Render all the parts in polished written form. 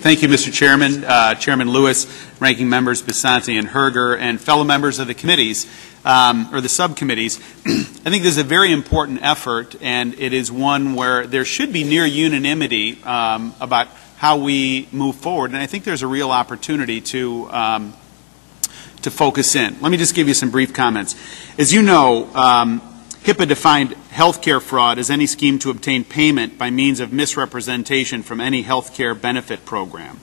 Thank you, Mr. Chairman, Chairman Lewis, Ranking Members Basante and Herger, and fellow members of the committees, or the subcommittees. I think this is a very important effort, and it is one where there should be near unanimity about how we move forward, and I think there's a real opportunity to focus in. Let me just give you some brief comments. As you know, HIPAA defined healthcare fraud as any scheme to obtain payment by means of misrepresentation from any healthcare benefit program.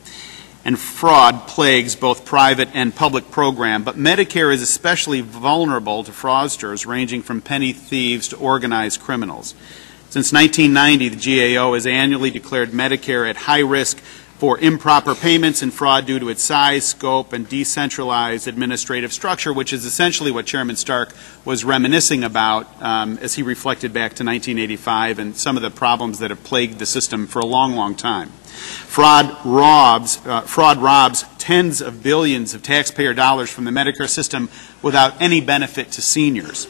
And fraud plagues both private and public program, but Medicare is especially vulnerable to fraudsters ranging from petty thieves to organized criminals. Since 1990, the GAO has annually declared Medicare at high risk for improper payments and fraud due to its size, scope, and decentralized administrative structure, which is essentially what Chairman Stark was reminiscing about as he reflected back to 1985 and some of the problems that have plagued the system for a long, long time. Fraud robs tens of billions of taxpayer dollars from the Medicare system without any benefit to seniors.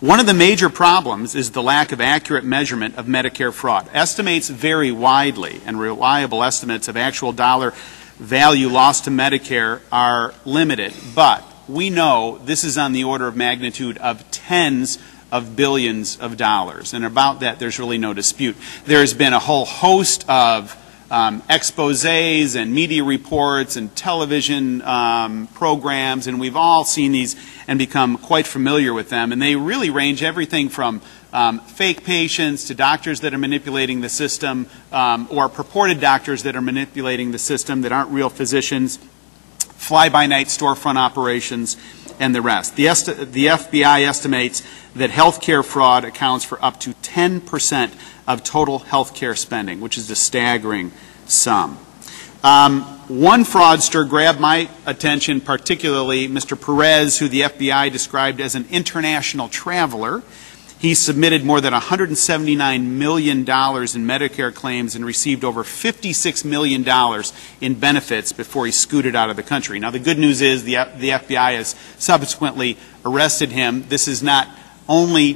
One of the major problems is the lack of accurate measurement of Medicare fraud. Estimates vary widely, and reliable estimates of actual dollar value lost to Medicare are limited. But we know this is on the order of magnitude of tens of billions of dollars, and about that there's really no dispute. There's been a whole host of exposés and media reports and television programs, and we've all seen these and become quite familiar with them. And they really range everything from fake patients to doctors that are manipulating the system or purported doctors that are manipulating the system that aren't real physicians, fly-by-night storefront operations, and the rest. The FBI estimates that healthcare fraud accounts for up to 10% of total healthcare spending, which is a staggering sum. One fraudster grabbed my attention, particularly Mr. Perez, who the FBI described as an international traveler. He submitted more than $179 million in Medicare claims and received over $56 million in benefits before he scooted out of the country. Now, the good news is the FBI has subsequently arrested him. This is not only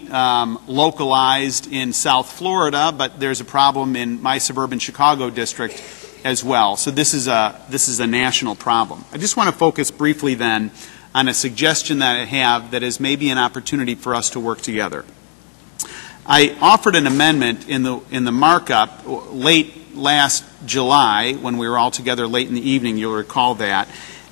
localized in South Florida, but there's a problem in my suburban Chicago district as well. So this is a national problem. I just want to focus briefly then on a suggestion that I have that is maybe an opportunity for us to work together. I offered an amendment in the markup late last July when we were all together late in the evening, you'll recall that.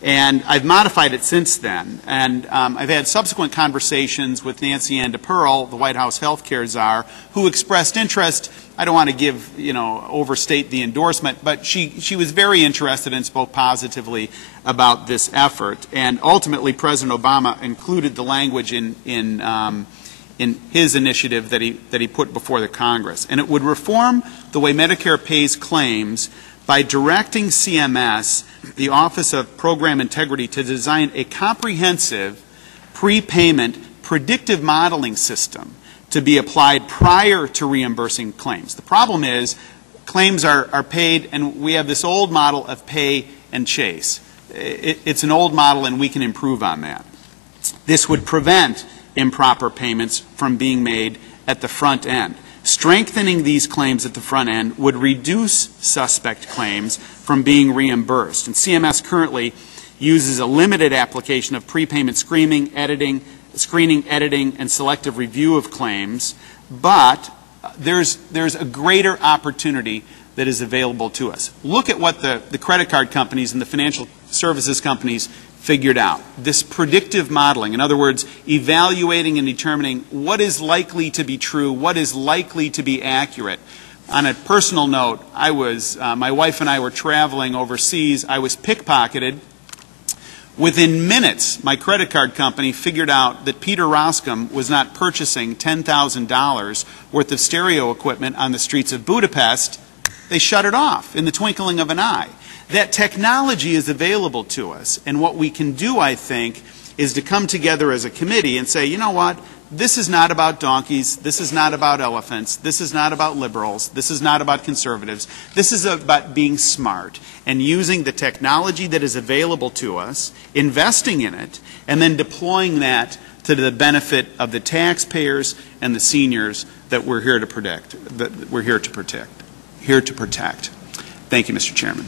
And I've modified it since then. And I've had subsequent conversations with Nancy Ann DePearl, the White House health care czar, who expressed interest. I don't want to give, overstate the endorsement, but she was very interested and spoke positively about this effort. And ultimately, President Obama included the language in his initiative that he put before the Congress. And it would reform the way Medicare pays claims by directing CMS, the Office of Program Integrity, to design a comprehensive prepayment predictive modeling system to be applied prior to reimbursing claims. The problem is claims are paid, and we have this old model of pay and chase. It's an old model, and we can improve on that. This would prevent improper payments from being made at the front end. Strengthening these claims at the front end would reduce suspect claims from being reimbursed. And CMS currently uses a limited application of prepayment screening, editing, and selective review of claims, but there's a greater opportunity that is available to us. Look at what the credit card companies and the financial services companies figured out. This predictive modeling, in other words, evaluating and determining what is likely to be true, what is likely to be accurate. On a personal note, my wife and I were traveling overseas. I was pickpocketed. Within minutes, my credit card company figured out that Peter Roskam was not purchasing $10,000 worth of stereo equipment on the streets of Budapest. They shut it off in the twinkling of an eye. That technology is available to us, and what we can do, I think, is to come together as a committee and say, you know what, this is not about donkeys, this is not about elephants, this is not about liberals, this is not about conservatives, this is about being smart and using the technology that is available to us, investing in it, and then deploying that to the benefit of the taxpayers and the seniors that we're here to protect. Thank you, Mr. Chairman.